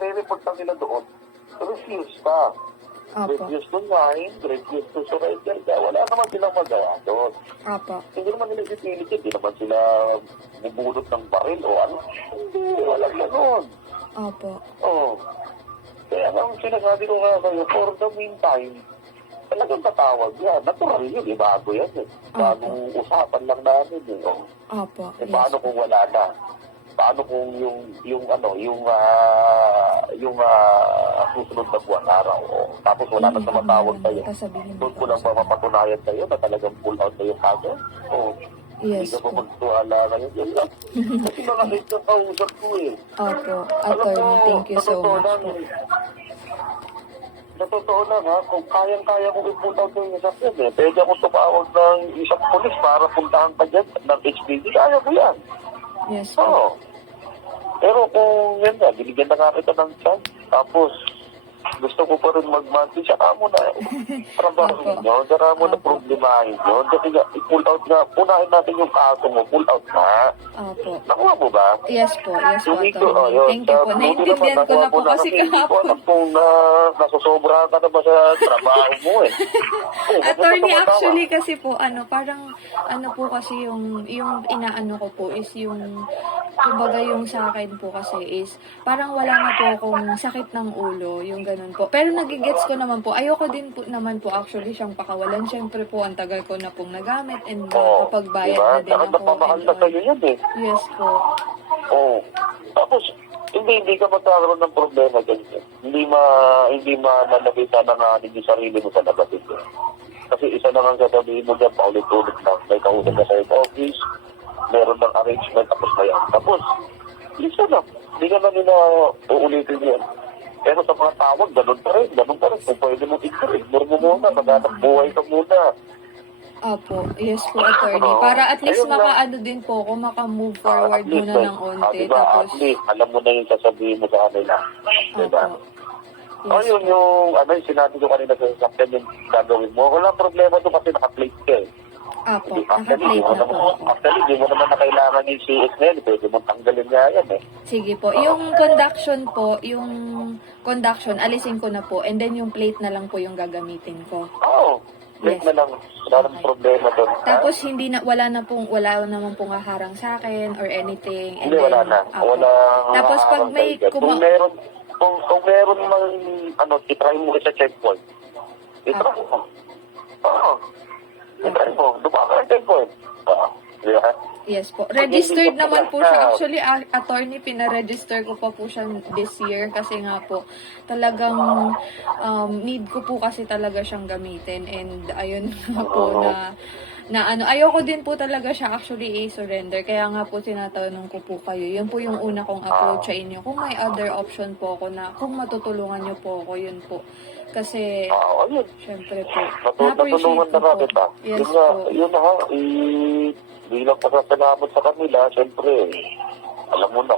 i-report lang nila doon. Refuse ka. Opo. Refuse to sign, refuse to surrender ka. Wala naman silang magawa doon. Opo. Hindi naman nila sipilit yun. Hindi naman sila bubulot ng baril o ano. Hindi, walang ganon. Opo. Oo. Kaya ang sinasabi ko nga sa'yo, for the meantime, talagang tatawag yan. Natural yun, eh. Bago yan eh. Bagong usapan lang namin eh. Oh. Opo. Eh, Yes. paano kung wala na? Paano kung yung yung ano, yung ah, yung ah, susunod na buwan araw o tapos wala na sa matawag sa'yo. Doon ko lang ba mapatunayan sa'yo na talagang pull out na yung kaso? O Yes hindi ka po. magtuwala ngayon. Yun lang. Kasi mga late na kausap ko eh. Opo. Attorney, thank you so much lang, po. Sa totoo lang ha, kung kayang-kaya ko i-pull out yung isang yan eh, pwede ako tumawag ng isang polis para puntahan pa dyan ng HPD, kaya ko yan. Yes po. Oo. Pero kung yan nga, binigyan na nga kita ng chance, tapos gusto ko pa rin mag-monthly, saka mo na trabaho Opo. nyo, saka mo na problemahin nyo. Kasi nga, i-pull out nga, punahin natin yung kaso mo, pull out na. Opo. Nakuha mo ba? Yes po. Yes po, Hindi ko, Thank you po. Naintindihan ko na po kasi Hindi ko kahapon. alam kung na, nasusobra ka na ba sa trabaho mo eh. Oh, Attorney, actually kasi po, ano, parang, ano po kasi yung, yung inaano ko po is yung, kumbaga yung sa akin po kasi is, parang wala na po akong sakit ng ulo, yung ganun po. Pero nagigets ko naman po, ayoko din po naman po actually siyang pakawalan. Siyempre po, ang tagal ko na pong nagamit and uh, Oo, kapag bayad diba? na din Saka ako. napamahal and na sa'yo yan eh. Yes po. Oo. Tapos, hindi, hindi ka magkakaroon ng problema ganyan. Hindi ma, hindi ma nalabitan na nga yung sarili mo sa labas ito. Kasi isa lang ang sasabihin mo dyan, paulit-ulit lang. May kausap na sa'yo sa office, meron ng arrangement, tapos na yan. Tapos, isa lang. Hindi ka na nila uulitin yan. Pero sa mga tawag, ganun pa rin, ganun pa rin. Kung pwede mo ignore, ignore mo muna, maghanap buhay ka muna. Opo, yes po, attorney. Oo. Para at least Ayun lang. maka-ano din po ako, maka-move Ah, forward muna eh, ng ah, onte. diba, Tapos, at least, alam mo na yung sasabihin mo sa kanila. Diba? opo. Oh, yun yung, ano yung sinabi ko kanina sa sasakyan yung gagawin mo. Wala problema doon kasi naka-plate ka eh. Opo, Hindi, actually, naka-plate mo na po naman, actually, di mo naman na kailangan yung CS na yun. Pwede mo tanggalin nga yan eh. Sige po. Yung conduction po, yung conduction, alisin ko na po. And then yung plate na lang po yung gagamitin ko. Oo. Plate Yes. na lang. Wala nang Okay. problema doon. ha? Tapos hindi na wala na pong wala naman pong haharang sa akin or anything. And Hindi, wala then, na. opo. Wala. Tapos pag may kung kuma- meron, kung, kung meron mang, ano, itry mo sa checkpoint. Itry mo. Oo. Ba? Yes po. Registered naman po siya. Actually, a- attorney, pinaregister ko pa po siya this year kasi nga po talagang um, need ko po kasi talaga siyang gamitin and ayun nga po na na ano, ayoko din po talaga siya actually i-surrender. Kaya nga po tinatanong ko po kayo. Yun po yung una kong approach sa inyo. Kung may other option po ako na kung matutulungan niyo po ako, yun po. Kasi, Oo, yun. syempre po, Natu- natulungan na ko po. kita. Yes yun nga, po. yun na ha, i- bilang pasasalamat sa kanila, siyempre, alam mo na,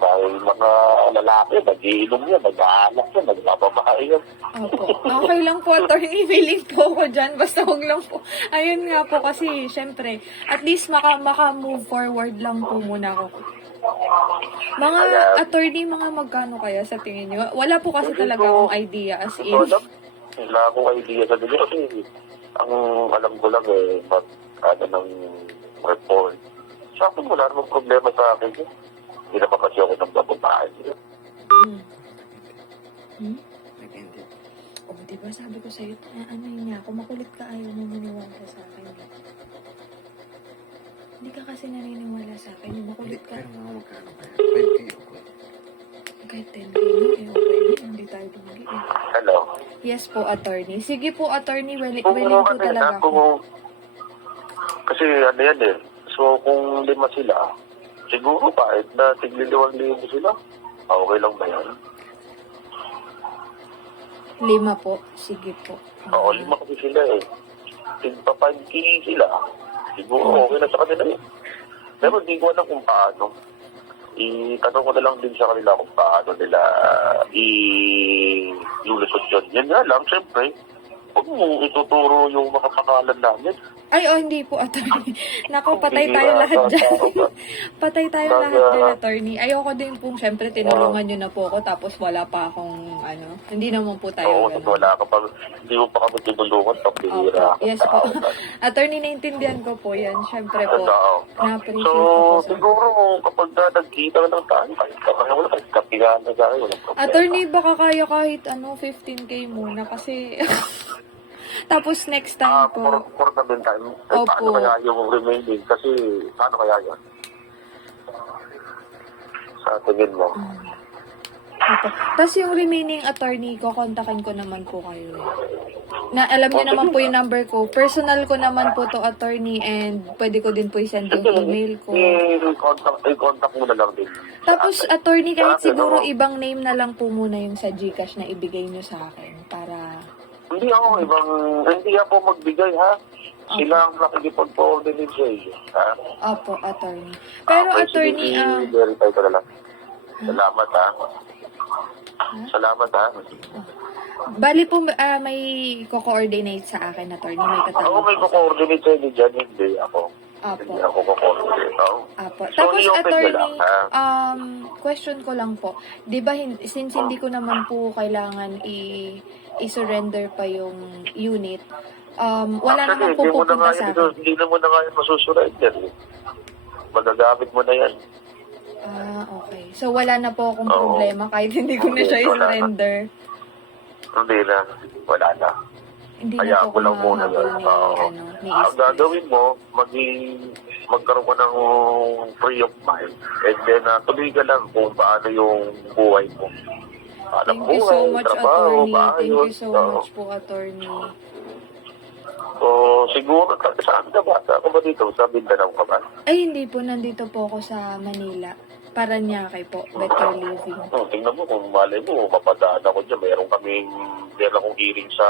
dahil mga lalaki, nag-iinom yan, nag-aalak yan, nagbababae yan. Opo. Okay lang po, attorney. Willing po ako dyan. Basta huwag lang po. Ayun nga po kasi, syempre, at least maka, maka-move forward lang po muna ako. Mga Ayan. attorney, mga magkano kaya sa tingin nyo? Wala po kasi Hindi talaga ko- akong idea as in. Lang, wala akong idea sa dito kasi ang alam ko lang eh, mag, ano ng report. Sa akin, wala namang problema sa akin. eh. Hindi na pa kasi ako ng bababae. Hmm. Hmm? Oh, di ba sabi ko sa'yo, ah, ano yun nga, kung makulit ka, ayaw mo maniwala sa akin. Hindi ka kasi naniniwala sa akin. Yung makulit ka, Pero mga magkano pa yan? 20 o kahit 10 kilo, eh, okay. Hindi tayo dumagi eh. Hello? Yes po, attorney. Sige po, attorney. Willing, willing po ano kasi, talaga ako. kasi ano yan eh. So kung lima sila, siguro kahit na tigliliwang libo sila, okay lang ba yan? Lima po. Sige po. Oo, lima kasi sila eh. Tigpa 5K sila, siguro okay na sa kanila eh. Pero hindi ko alam kung paano. Itanong ko na lang din sa kanila kung paano nila i-lulusot yun. Yan nga lang, syempre, huwag mo ituturo yung mga pangalan namin. Ay, oh, hindi po, attorney. Nako, patay Hindi tayo lahat dyan. patay tayo lahat dyan, attorney. Ayoko din pong, syempre, tinulungan nyo na po ako, tapos wala pa akong, ano, hindi naman po tayo Oo, ganun. wala ka pa. Hindi mo pa kami tinulungan. Pabihira. Opo, yes po. attorney, naintindihan ko po yan. Syempre po, na-appreciate So, ko po. sir. siguro kapag na nagkita ng tayo, kahit kaya wala, kahit kapihan na tayo, walang problema. Attorney, baka kaya kahit ano, 15k muna kasi... Tapos next Ah, time po, for, for the meantime, eh, Opo. paano kaya yung remaining? Kasi, paano kaya yun? Sa tingin mo? Opo. Tapos yung remaining attorney ko, kontakin ko naman po kayo. Na alam niyo naman po yung number ko. Personal ko naman po to attorney and pwede ko din po i-send yung email ko. I-contact, i-contact mo na lang din. Tapos attorney kahit siguro ibang name na lang po muna yung sa Gcash na ibigay niyo sa akin Hindi ako ibang, hindi ako magbigay ha. Sila ang nakikipag-coordinate sa iyo. Ha? Opo, attorney. Pero Okay, attorney, sige, ah, i-verify ko na lang. Salamat ha. Salamat ha. bali po ah, may ko-coordinate sa akin attorney, may Ako tatawag may ko-coordinate sa inyo dyan, hindi ako. Opo. Hindi ako ko-coordinate. Oh. Apo. So, Tapos attorney, um, question ko lang po. 'Di ba since hindi ko naman po kailangan i i-surrender pa yung unit, um, wala naman po hindi mo na nga pupunta sa yun, akin. hindi na mo na nga yun masusurrender. eh. Magagamit mo na yan. Ah, okay. So wala na po akong Oo. problema kahit hindi ko na siya Wala na. i-surrender. Hindi na. Wala na. Hindi Kaya ako lang muna Oo. Ang East. gagawin mo, maging magkaroon ka ng free of mind. And then, uh, tuloy ka lang kung paano yung buhay mo. Paano Thank you so much, trabaho, attorney. Thank you so Oo. much po, attorney. So, siguro, saan ka ba? Saan ka ba dito? Sa Mindanao ka ba? Ay, hindi po. Nandito po ako sa Manila. Paranaque po. Better living. Oh, tingnan mo kung malay mo, mapadaan ako dyan. Meron kaming, meron akong hearing sa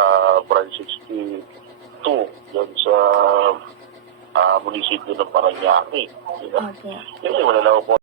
Branch 62 dyan sa ah, munisipyo ng Paranaque. Diba? Opo. Yun, wala lang ako